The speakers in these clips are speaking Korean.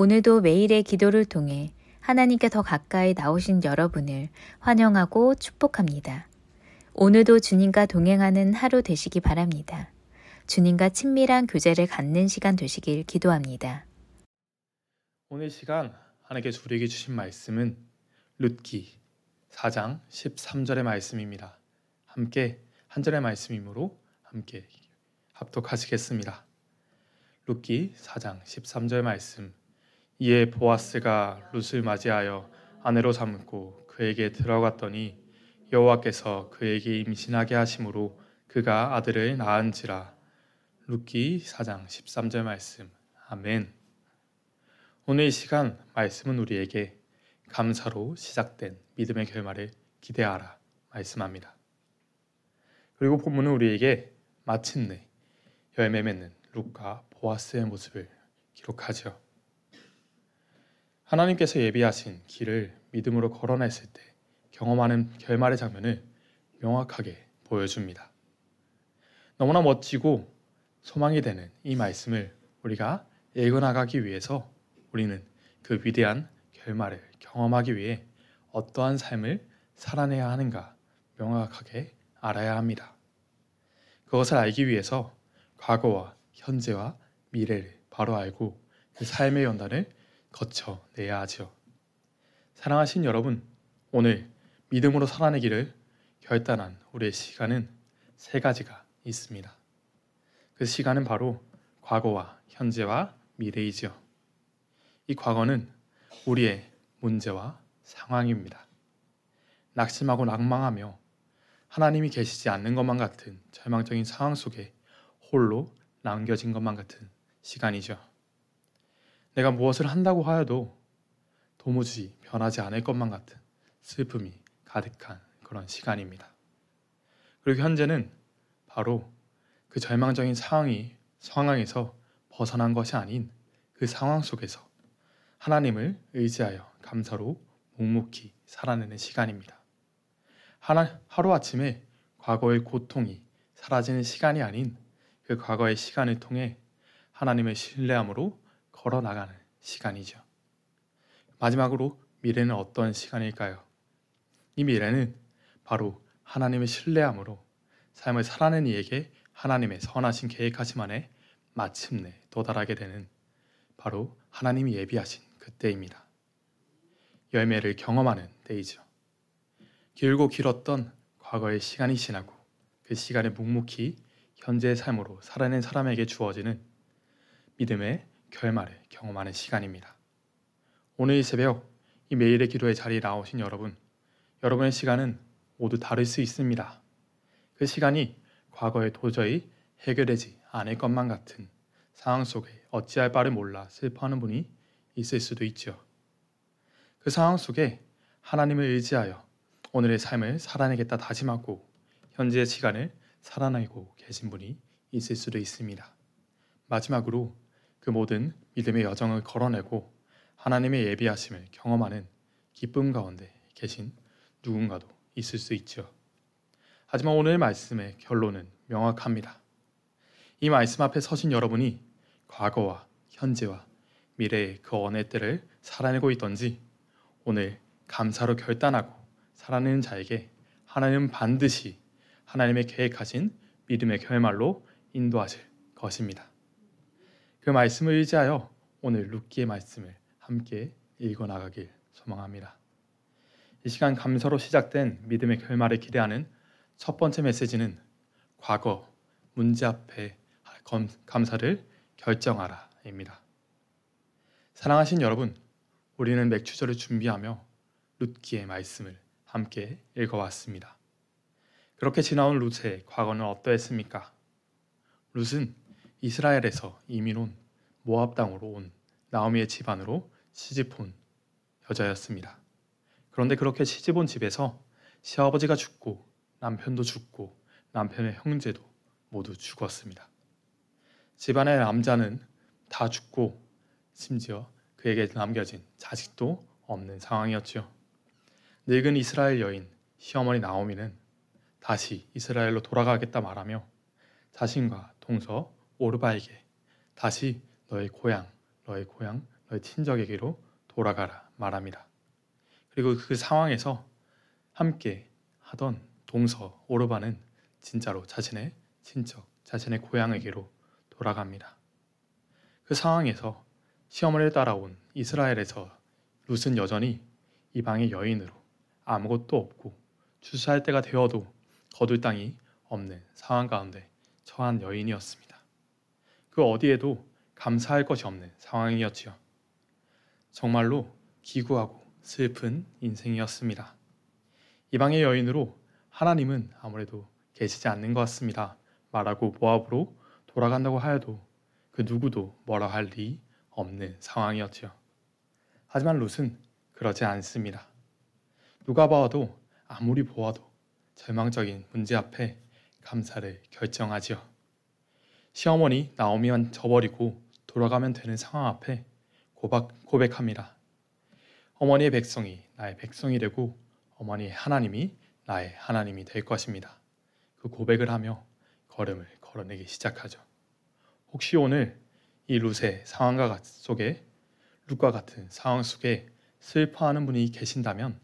오늘도 매일의 기도를 통해 하나님께 더 가까이 나오신 여러분을 환영하고 축복합니다. 오늘도 주님과 동행하는 하루 되시기 바랍니다. 주님과 친밀한 교제를 갖는 시간 되시길 기도합니다. 오늘 시간 하나님께서 우리에게 주신 말씀은 룻기 4장 13절의 말씀입니다. 함께 한 절의 말씀이므로 함께 합독하시겠습니다. 룻기 4장 13절 말씀. 이에 보아스가 룻을 맞이하여 아내로 삼고 그에게 들어갔더니 여호와께서 그에게 임신하게 하심으로 그가 아들을 낳은지라. 룻기 4장 13절 말씀. 아멘. 오늘 이 시간 말씀은 우리에게 감사로 시작된 믿음의 결말을 기대하라 말씀합니다. 그리고 본문은 우리에게 마침내 열매 맺는 룻과 보아스의 모습을 기록하죠. 하나님께서 예비하신 길을 믿음으로 걸어냈을 때 경험하는 결말의 장면을 명확하게 보여줍니다. 너무나 멋지고 소망이 되는 이 말씀을 우리가 읽어나가기 위해서 우리는 그 위대한 결말을 경험하기 위해 어떠한 삶을 살아내야 하는가 명확하게 알아야 합니다. 그것을 알기 위해서 과거와 현재와 미래를 바로 알고 그 삶의 연단을 거쳐내야 하죠. 사랑하신 여러분, 오늘 믿음으로 살아내기를 결단한 우리의 시간은 세 가지가 있습니다. 그 시간은 바로 과거와 현재와 미래이죠. 이 과거는 우리의 문제와 상황입니다. 낙심하고 낭망하며 하나님이 계시지 않는 것만 같은 절망적인 상황 속에 홀로 남겨진 것만 같은 시간이죠. 내가 무엇을 한다고 하여도 도무지 변하지 않을 것만 같은 슬픔이 가득한 그런 시간입니다. 그리고 현재는 바로 그 절망적인 상황에서 벗어난 것이 아닌 그 상황 속에서 하나님을 의지하여 감사로 묵묵히 살아내는 시간입니다. 하루아침에 과거의 고통이 사라지는 시간이 아닌 그 과거의 시간을 통해 하나님의 신뢰함으로 걸어나가는 시간이죠. 마지막으로 미래는 어떤 시간일까요? 이 미래는 바로 하나님의 신뢰함으로 삶을 살아낸 이에게 하나님의 선하신 계획하심 안에 마침내 도달하게 되는 바로 하나님이 예비하신 그때입니다. 열매를 경험하는 때이죠. 길고 길었던 과거의 시간이 지나고 그 시간에 묵묵히 현재의 삶으로 살아낸 사람에게 주어지는 믿음의 결말을 경험하는 시간입니다. 오늘 이 새벽 이 매일의 기도의 자리에 나오신 여러분의 시간은 모두 다를 수 있습니다. 그 시간이 과거에 도저히 해결되지 않을 것만 같은 상황 속에 어찌할 바를 몰라 슬퍼하는 분이 있을 수도 있죠. 그 상황 속에 하나님을 의지하여 오늘의 삶을 살아내겠다 다짐하고 현재의 시간을 살아내고 계신 분이 있을 수도 있습니다. 마지막으로 그 모든 믿음의 여정을 걸어내고 하나님의 예비하심을 경험하는 기쁨 가운데 계신 누군가도 있을 수 있죠. 하지만 오늘 말씀의 결론은 명확합니다. 이 말씀 앞에 서신 여러분이 과거와 현재와 미래의 그 어느 때를 살아내고 있던지 오늘 감사로 결단하고 살아내는 자에게 하나님은 반드시 하나님의 계획하신 믿음의 결말로 인도하실 것입니다. 그 말씀을 의지하여 오늘 룻기의 말씀을 함께 읽어나가길 소망합니다. 이 시간 감사로 시작된 믿음의 결말을 기대하는 첫 번째 메시지는 과거, 문제 앞에 감사를 결정하라입니다. 사랑하신 여러분, 우리는 맥주절을 준비하며 룻기의 말씀을 함께 읽어왔습니다. 그렇게 지나온 룻의 과거는 어떠했습니까? 룻은 이스라엘에서 이민 온 모압 땅으로 온 나오미의 집안으로 시집 온 여자였습니다. 그런데 그렇게 시집 온 집에서 시아버지가 죽고 남편도 죽고 남편의 형제도 모두 죽었습니다. 집안의 남자는 다 죽고 심지어 그에게 남겨진 자식도 없는 상황이었죠. 늙은 이스라엘 여인 시어머니 나오미는 다시 이스라엘로 돌아가겠다 말하며 자신과 동서 오르바에게 다시 너의 고향 너의 친척에게로 돌아가라 말합니다. 그리고 그 상황에서 함께 하던 동서 오르반은 진짜로 자신의 친척, 자신의 고향에게로 돌아갑니다. 그 상황에서 시어머니를 따라온 이스라엘에서 룻은 여전히 이방의 여인으로 아무것도 없고 추수할 때가 되어도 거둘 땅이 없는 상황 가운데 처한 여인이었습니다. 그 어디에도 감사할 것이 없는 상황이었지요. 정말로 기구하고 슬픈 인생이었습니다. 이방의 여인으로 하나님은 아무래도 계시지 않는 것 같습니다. 말하고 모압으로 돌아간다고 하여도 그 누구도 뭐라 할 리 없는 상황이었지요. 하지만 룻은 그러지 않습니다. 누가 봐도 아무리 보아도 절망적인 문제 앞에 감사를 결정하지요. 시어머니 나오미만 저버리고 돌아가면 되는 상황 앞에 고백합니다. 어머니의 백성이 나의 백성이 되고 어머니의 하나님이 나의 하나님이 될 것입니다. 그 고백을 하며 걸음을 걸어내기 시작하죠. 혹시 오늘 이 룻의 상황과 속에 룻과 같은 상황 속에 슬퍼하는 분이 계신다면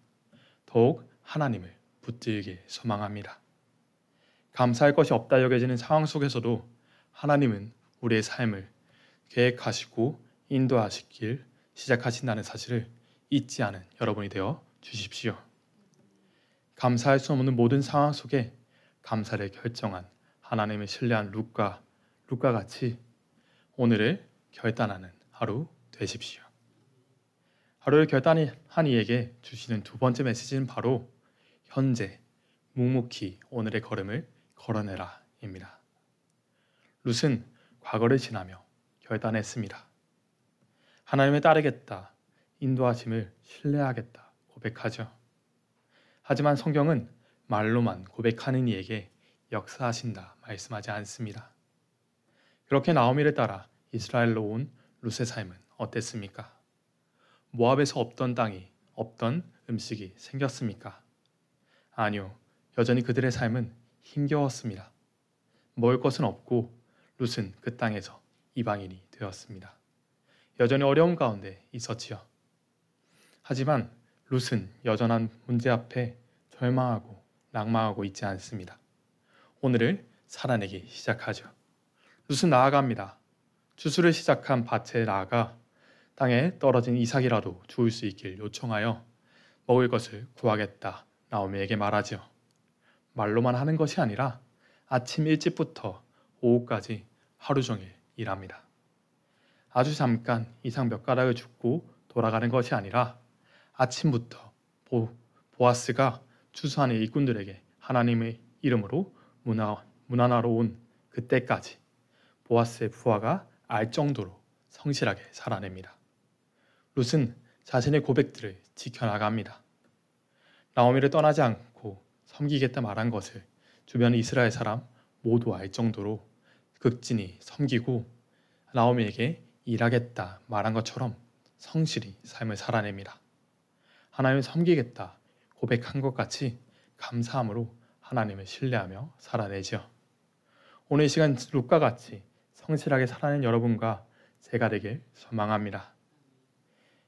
더욱 하나님을 붙들길 소망합니다. 감사할 것이 없다 여겨지는 상황 속에서도 하나님은 우리의 삶을 계획하시고 인도하시길 시작하신다는 사실을 잊지 않은 여러분이 되어 주십시오. 감사할 수 없는 모든 상황 속에 감사를 결정한 하나님을 신뢰한 룻과 같이 오늘을 결단하는 하루 되십시오. 하루를 결단한 이에게 주시는 두 번째 메시지는 바로 현재 묵묵히 오늘의 걸음을 걸어내라 입니다. 룻은 과거를 지나며 결단했습니다. 하나님을 따르겠다, 인도하심을 신뢰하겠다 고백하죠. 하지만 성경은 말로만 고백하는 이에게 역사하신다 말씀하지 않습니다. 그렇게 나오미를 따라 이스라엘로 온 룻의 삶은 어땠습니까? 모압에서 없던 땅이, 없던 음식이 생겼습니까? 아니요, 여전히 그들의 삶은 힘겨웠습니다. 먹을 것은 없고 룻은 그 땅에서 이방인이 되었습니다. 여전히 어려움 가운데 있었지요. 하지만 룻은 여전한 문제 앞에 절망하고 낙망하고 있지 않습니다. 오늘을 살아내기 시작하죠. 룻은 나아갑니다. 추수를 시작한 밭에 나아가 땅에 떨어진 이삭이라도 주울 수 있길 요청하여 먹을 것을 구하겠다 나오미에게 말하죠. 말로만 하는 것이 아니라 아침 일찍부터 오후까지 하루 종일 일합니다. 아주 잠깐 이삭 몇 가닥을 줍고 돌아가는 것이 아니라 아침부터 보아스가 추수하는 일꾼들에게 하나님의 이름으로 문안하러 온 그때까지 보아스의 부하가 알 정도로 성실하게 살아냅니다. 룻은 자신의 고백들을 지켜나갑니다. 나오미를 떠나지 않고 섬기겠다 말한 것을 주변 이스라엘 사람 모두 알 정도로 극진히 섬기고 나오미에게 일하겠다 말한 것처럼 성실히 삶을 살아냅니다. 하나님을 섬기겠다 고백한 것 같이 감사함으로 하나님을 신뢰하며 살아내죠. 오늘 이 시간 룻과 같이 성실하게 살아낸 여러분과 제가 되길 소망합니다.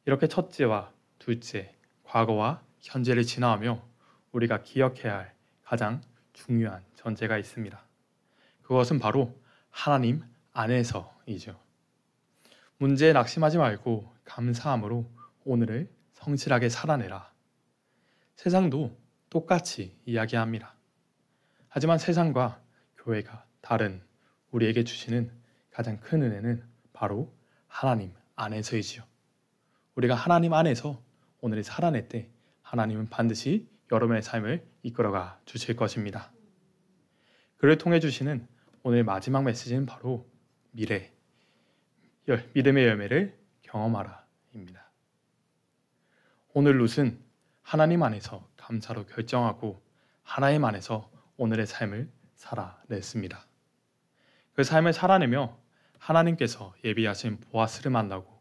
이렇게 첫째와 둘째, 과거와 현재를 지나가며 우리가 기억해야 할 가장 중요한 전제가 있습니다. 그것은 바로 하나님 안에서이죠. 문제에 낙심하지 말고 감사함으로 오늘을 성실하게 살아내라. 세상도 똑같이 이야기합니다. 하지만 세상과 교회가 다른 우리에게 주시는 가장 큰 은혜는 바로 하나님 안에서이지요. 우리가 하나님 안에서 오늘을 살아낼 때 하나님은 반드시 여러분의 삶을 이끌어가 주실 것입니다. 그를 통해 주시는 오늘 마지막 메시지는 바로 믿음의 열매를 경험하라 입니다. 오늘 룻은 하나님 안에서 감사로 결정하고 하나님 안에서 오늘의 삶을 살아냈습니다. 그 삶을 살아내며 하나님께서 예비하신 보아스를 만나고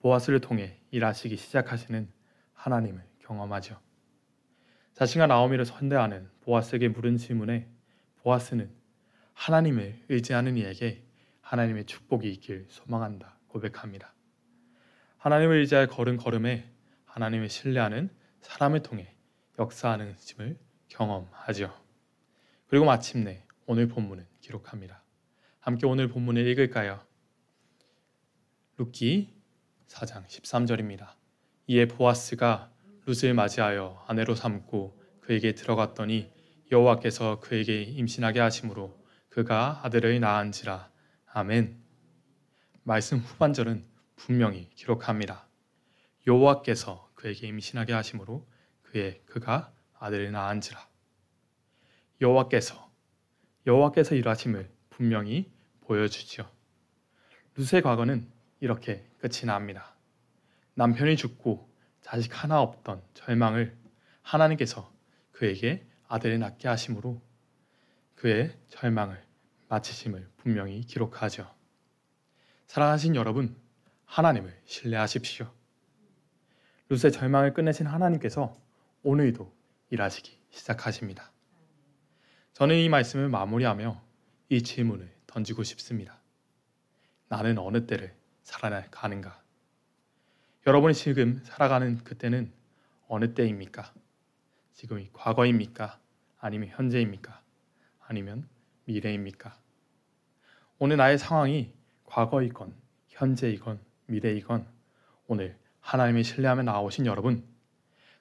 보아스를 통해 일하시기 시작하시는 하나님을 경험하죠. 자신과 나오미를 선대하는 보아스에게 물은 질문에 보아스는 하나님을 의지하는 이에게 하나님의 축복이 있길 소망한다 고백합니다. 하나님을 의지할 걸음 걸음에 하나님을 신뢰하는 사람을 통해 역사하는 힘을 경험하죠. 그리고 마침내 오늘 본문은 기록합니다. 함께 오늘 본문을 읽을까요? 룻기 4장 13절입니다. 이에 보아스가 룻을 맞이하여 아내로 삼고 그에게 들어갔더니 여호와께서 그에게 임신하게 하심으로 그가 아들을 낳은지라. 아멘. 말씀 후반절은 분명히 기록합니다. 여호와께서 그에게 임신하게 하심으로 그가 아들을 낳은지라. 여호와께서 일하심을 분명히 보여주지요. 룻의 과거는 이렇게 끝이 납니다. 남편이 죽고 자식 하나 없던 절망을 하나님께서 그에게 아들을 낳게 하심으로 그의 절망을 마치심을 분명히 기록하죠. 사랑하신 여러분, 하나님을 신뢰하십시오. 룻의 절망을 끝내신 하나님께서 오늘도 일하시기 시작하십니다. 저는 이 말씀을 마무리하며 이 질문을 던지고 싶습니다. 나는 어느 때를 살아가는가? 여러분이 지금 살아가는 그때는 어느 때입니까? 지금이 과거입니까? 아니면 현재입니까? 아니면 미래입니까? 오늘 나의 상황이 과거이건 현재이건 미래이건 오늘 하나님을 신뢰하며 나오신 여러분,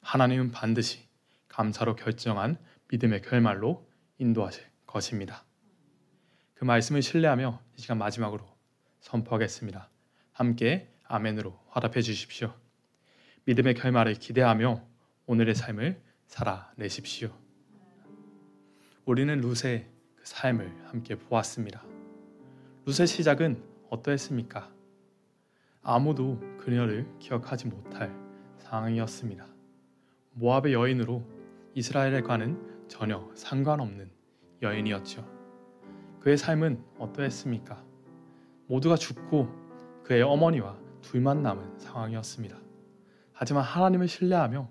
하나님은 반드시 감사로 결정한 믿음의 결말로 인도하실 것입니다. 그 말씀을 신뢰하며 이 시간 마지막으로 선포하겠습니다. 함께 아멘으로 화답해 주십시오. 믿음의 결말을 기대하며 오늘의 삶을 살아내십시오. 우리는 룻의 그 삶을 함께 보았습니다. 룻의 시작은 어떠했습니까? 아무도 그녀를 기억하지 못할 상황이었습니다. 모압의 여인으로 이스라엘과는 전혀 상관없는 여인이었죠. 그의 삶은 어떠했습니까? 모두가 죽고 그의 어머니와 둘만 남은 상황이었습니다. 하지만 하나님을 신뢰하며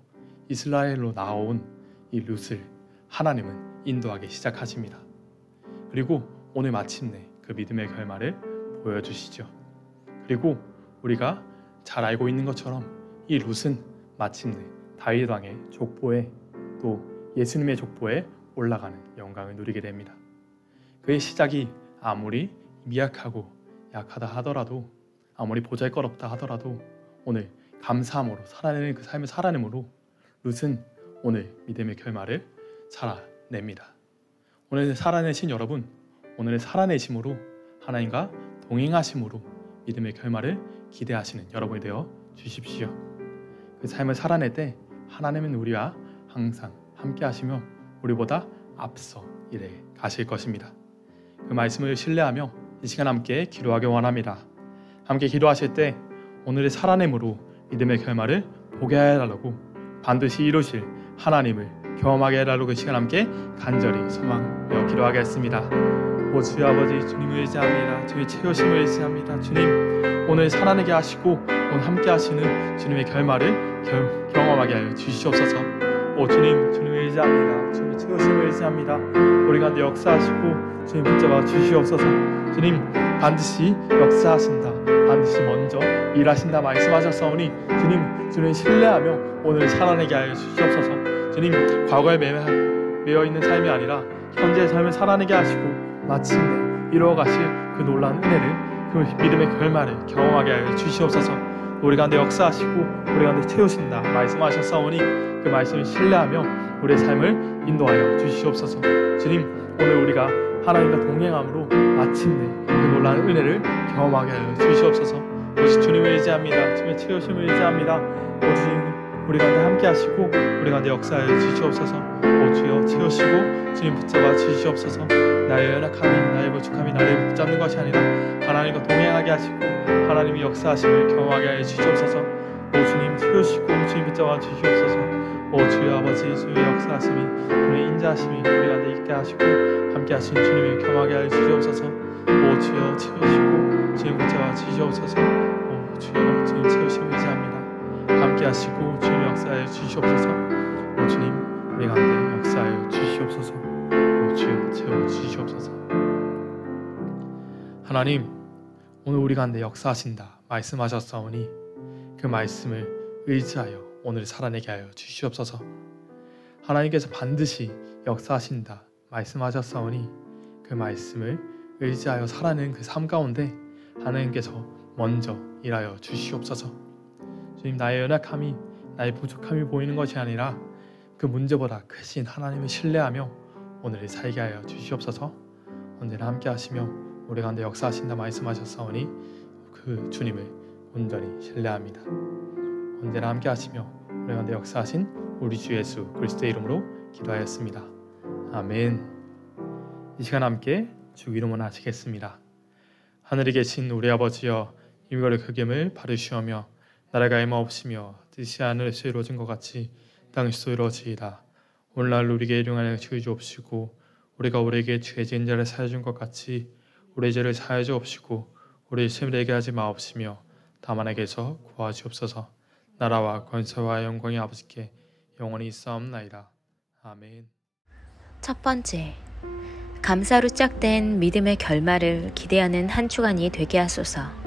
이스라엘로 나온 이 룻을 하나님은 인도하기 시작하십니다. 그리고 오늘 마침내 그 믿음의 결말을 보여주시죠. 그리고 우리가 잘 알고 있는 것처럼 이 룻은 마침내 다윗 왕의 족보에 또 예수님의 족보에 올라가는 영광을 누리게 됩니다. 그의 시작이 아무리 미약하고 약하다 하더라도, 아무리 보잘것없다 하더라도 오늘 감사함으로 살아내는 그 삶을 살아내므로 룻은 오늘 믿음의 결말을 살아냅니다. 오늘 살아내신 여러분, 오늘의 살아내심으로 하나님과 동행하심으로 믿음의 결말을 기대하시는 여러분이 되어 주십시오. 그 삶을 살아낼 때 하나님은 우리와 항상 함께 하시며 우리보다 앞서 일해 가실 것입니다. 그 말씀을 신뢰하며 이 시간 함께 기도하기 원합니다. 함께 기도하실 때 오늘의 살아냄으로 믿음의 결말을 보게 해달라고, 반드시 이루실 하나님을 경험하게 해달라고 이 시간 함께 간절히 소망하며 기도하겠습니다. 오 주여 아버지, 주님을 의지합니다. 주의 채우심을 의지합니다. 주님, 오늘 살아내게 하시고 오늘 함께 하시는 주님의 결말을 경험하게 하여 주시옵소서. 오 주님, 주님을 의지합니다. 주님의 채우심을 의지합니다. 우리 가운데 역사하시고 주님 붙잡아 주시옵소서. 주님, 반드시 역사하신다, 반드시 먼저 일하신다 말씀하셨사오니 주님 신뢰하며 오늘 살아내게 하여 주시옵소서. 주님, 과거에 매여 있는 삶이 아니라 현재의 삶을 살아내게 하시고 마침내 이루어가실 그 놀라운 은혜를, 그 믿음의 결말을 경험하게 하여 주시옵소서. 우리 가운데 역사하시고 우리 가운데 채우신다 말씀하셨사오니 그 말씀을 신뢰하며 우리의 삶을 인도하여 주시옵소서. 주님, 오늘 우리가 하나님과 동행함으로 마침내 그 놀라운 은혜를 경험하게 하여 주시옵소서. 오직 주님을 의지합니다. 주님의 채우심을 의지합니다. 오 주님, 우리 가운데 함께 하시고 우리 가운데 역사하여 주시옵소서. 오 주여 채우시고 주님 붙잡아 주시옵소서. 나의 연약함이, 나의 부족함이 나를 붙잡는 것이 아니라 하나님과 동행하게 하시고 하나님이 역사하심을 경험하게 하여 주시옵소서. 오 주님 채우시고 주님 붙잡아 주시옵소서. 오 주여 아버지, 주의 역사하심이, 주의 인자하심이 우리 가운데 있게 하시고 함께 하신 주님을 경험하게 하여 주시옵소서. 오 주여 채우시고 주님 붙잡아 주시옵소서. 오 주여 주님 채우심을 의지합니다. 함께 하시고 주님 역사하여 주시옵소서. 오 주님, 우리 가운데 역사하여 주시옵소서. 오 주여 채워 주시옵소서. 하나님, 오늘 우리 가운데 역사하신다 말씀하셨사오니 그 그 말씀을 의지하여 오늘 살아내게 하여 주시옵소서. 하나님께서 반드시 역사하신다 말씀하셨사오니 그 말씀을 의지하여 살아내는 그 삶 가운데 하나님께서 먼저 일하여 주시옵소서. 주님, 나의 연약함이 나의 부족함이 보이는 것이 아니라 그 문제보다 크신 하나님을 신뢰하며 오늘을 살게 하여 주시옵소서. 언제나 함께 하시며 우리 가운데 역사하신다 말씀하셨사오니 그 주님을 온전히 신뢰합니다. 언제나 함께 하시며 우리 가운데 역사하신 우리 주 예수 그리스도의 이름으로 기도하였습니다. 아멘. 이 시간 함께 주 이름을 하시겠습니다. 하늘에 계신 우리 아버지여, 이거를 흑임을 바르시오며 나라가 임하옵시며 뜻이 하늘에서 이루어진 것 같이 땅에서도 이루어지이다. 오늘날 우리에게 일용할 주여 주옵시고 우리가 우리에게 죄 지은 자를 사하여 준 것 같이 우리의 죄를 사하여 주옵시고 우리의 시험을 내게 하지 마옵시며 다만 에게서 구하시옵소서. 나라와 권세와 영광이 아버지께 영원히 있사옵나이다. 아멘. 첫 번째, 감사로 짝된 믿음의 결말을 기대하는 한 주간이 되게 하소서.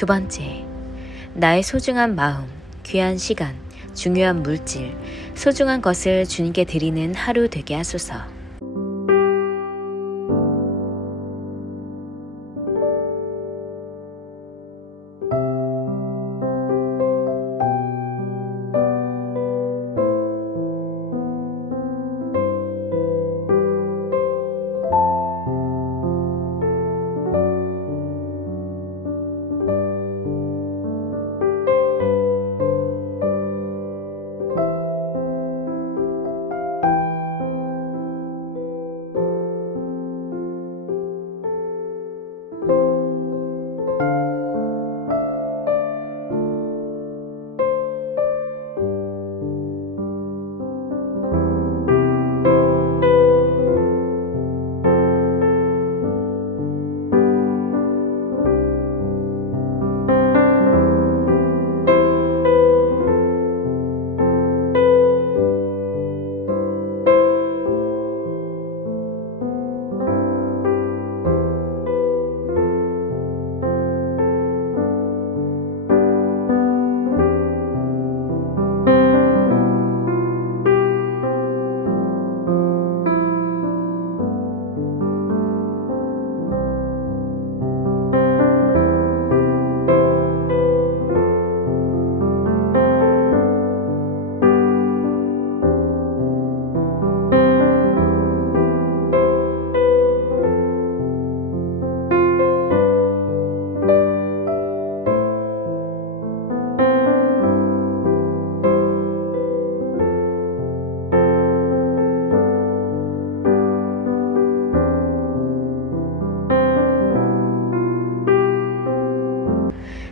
두 번째, 나의 소중한 마음, 귀한 시간, 중요한 물질, 소중한 것을 주님께 드리는 하루 되게 하소서.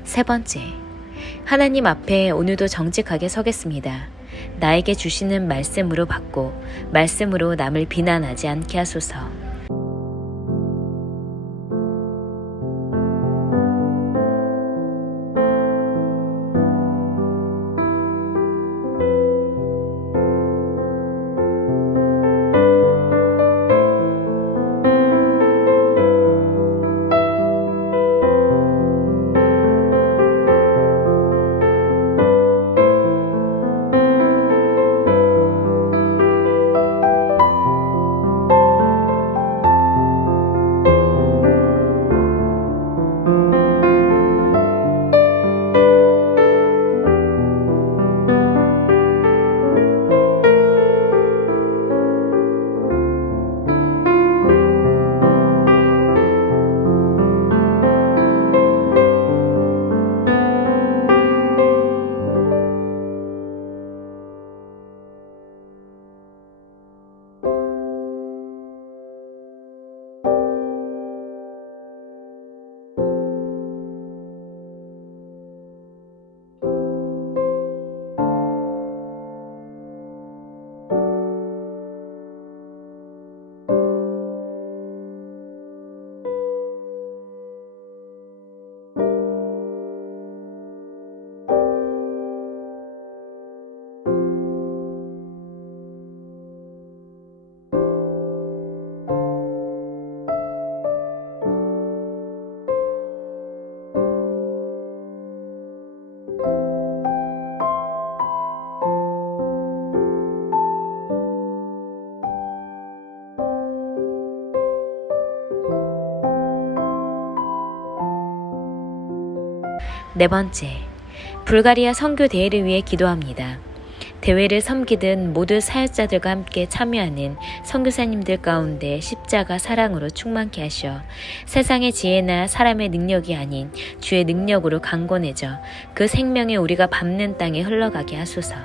세 번째, 하나님 앞에 오늘도 정직하게 서겠습니다. 나에게 주시는 말씀으로 받고 말씀으로 남을 비난하지 않게 하소서. 네 번째, 불가리아 선교 대회를 위해 기도합니다. 대회를 섬기던 모두 사역자들과 함께 참여하는 선교사님들 가운데 십자가 사랑으로 충만케 하셔 세상의 지혜나 사람의 능력이 아닌 주의 능력으로 강건해져 그 생명에 우리가 밟는 땅에 흘러가게 하소서.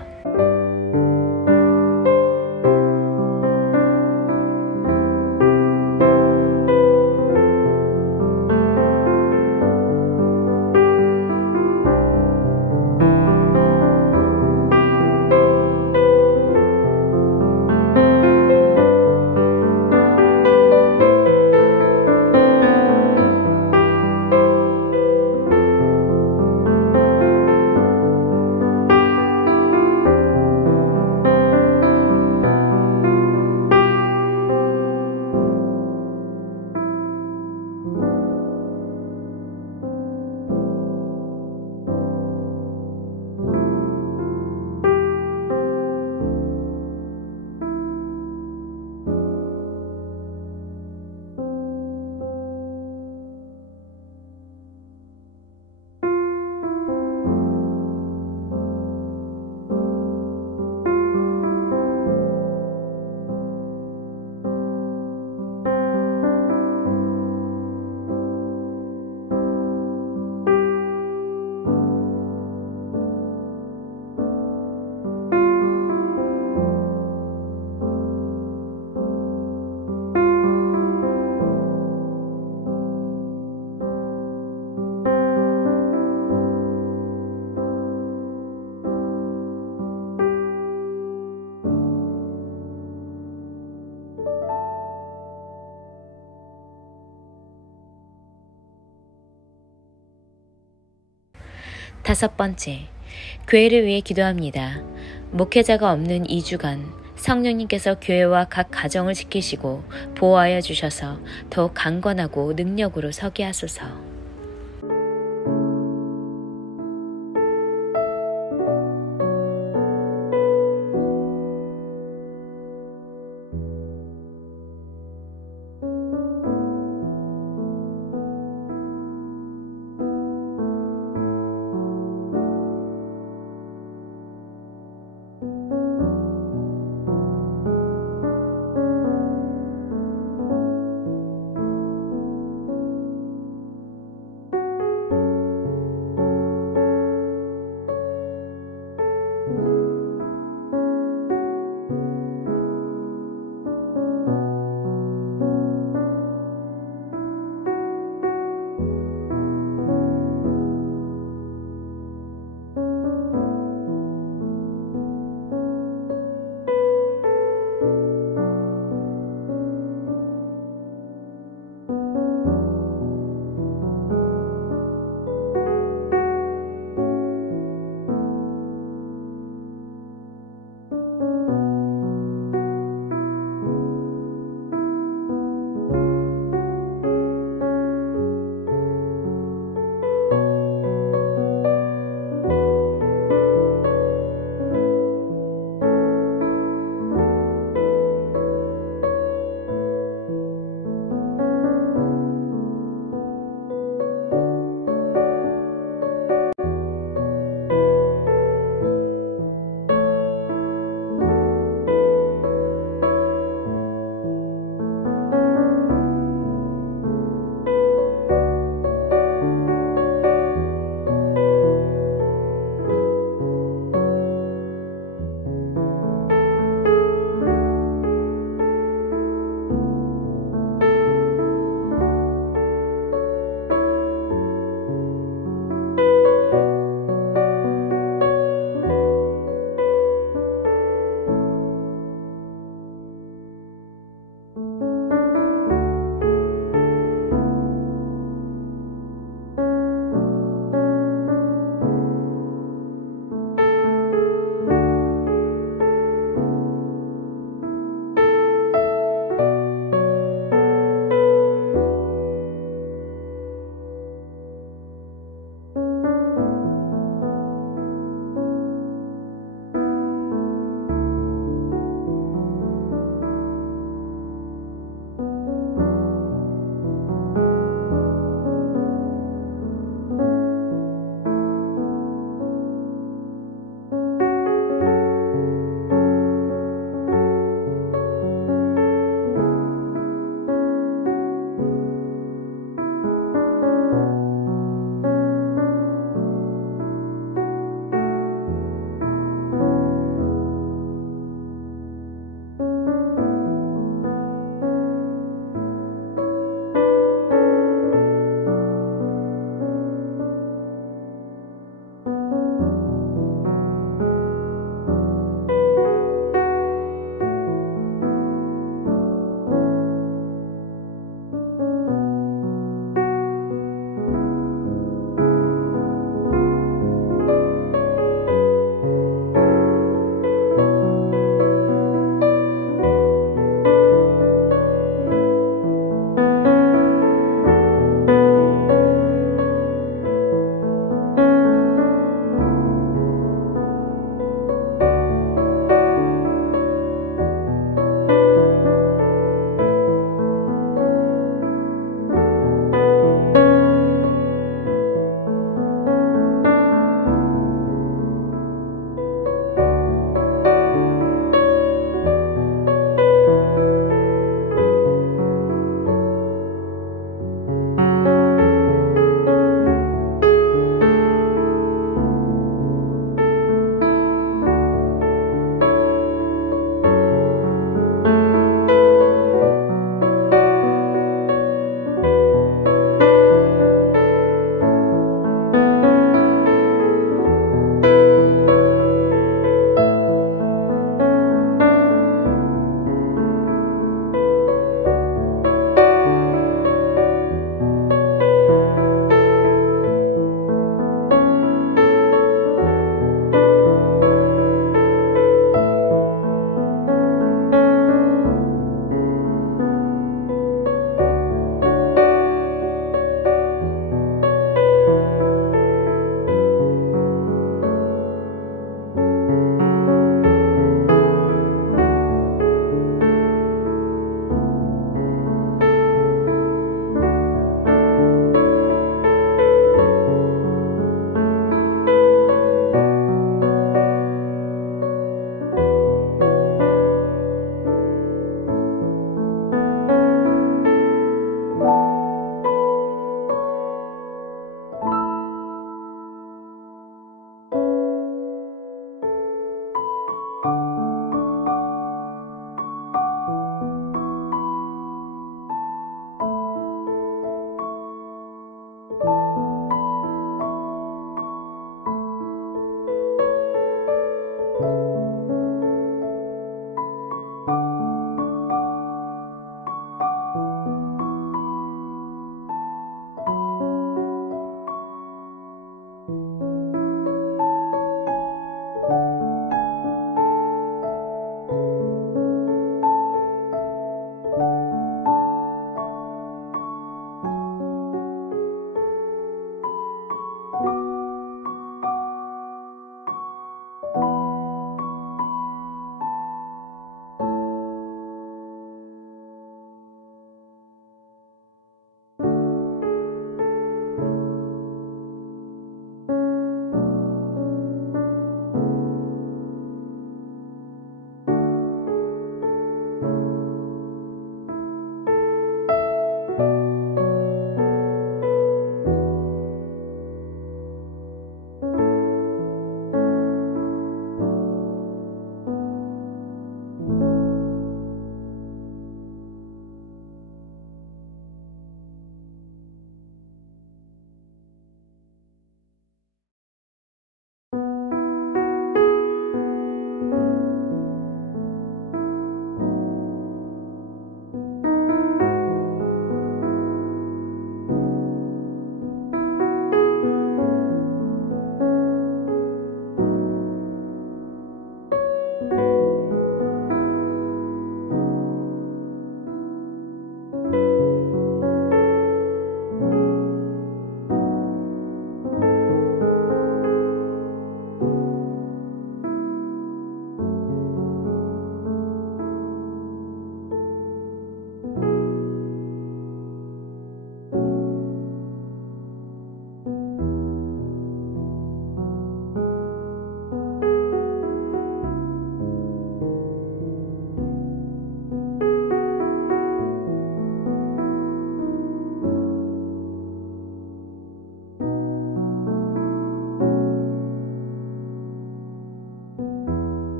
다섯 번째, 교회를 위해 기도합니다. 목회자가 없는 2주간 성령님께서 교회와 각 가정을 지키시고 보호하여 주셔서 더욱 강건하고 능력으로 서게 하소서.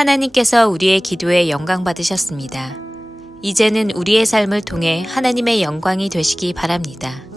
하나님께서 우리의 기도에 영광 받으셨습니다. 이제는 우리의 삶을 통해 하나님의 영광이 되시기 바랍니다.